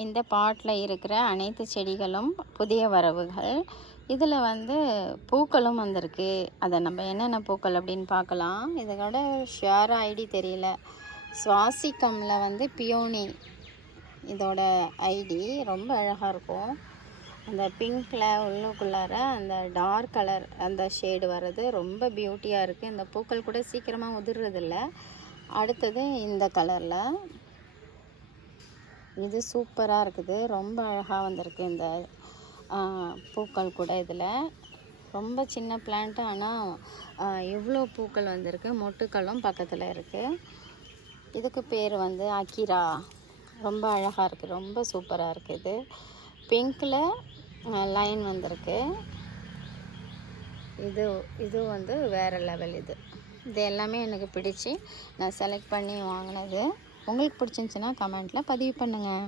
இந்த பாட்டில் இருக்கிற அனைத்து செடிகளும் புதிய வரவுகள். இதில் வந்து பூக்களும் வந்திருக்கு. அதை நம்ம என்னென்ன பூக்கள் அப்படின்னு பார்க்கலாம். இதோட ஷேர் ஐடி தெரியல. சுவாசிக்கம்ல வந்து பியோனி இதோட ஐடி ரொம்ப அழகாக இருக்கும். அந்த பிங்க்கில் உள்ளுக்குள்ளார அந்த டார்க் கலர் அந்த ஷேடு வர்றது ரொம்ப பியூட்டியாக இருக்குது. இந்த பூக்கள் கூட சீக்கிரமாக உதிர்றதில்ல. அடுத்தது இந்த கலரில் இது சூப்பராக இருக்குது. ரொம்ப அழகாக வந்திருக்கு இந்த பூக்கள் கூட. இதில் ரொம்ப சின்ன பிளான்ட்டு, ஆனால் இவ்வளோ பூக்கள் வந்திருக்கு. மொட்டுக்களும் பக்கத்தில் இருக்குது. இதுக்கு பேர் வந்து அக்கிரா. ரொம்ப அழகாக இருக்குது. ரொம்ப சூப்பராக இருக்குது. பிங்க்கில் லைன் வந்திருக்கு. இது வந்து வேறு லெவல். இது எல்லாமே எனக்கு பிடிச்சி நான் செலக்ட் பண்ணி வாங்கினது. உங்களுக்கு பிடிச்சிருந்துச்சின்னா கமெண்ட்டில் பதிவு பண்ணுங்கள்.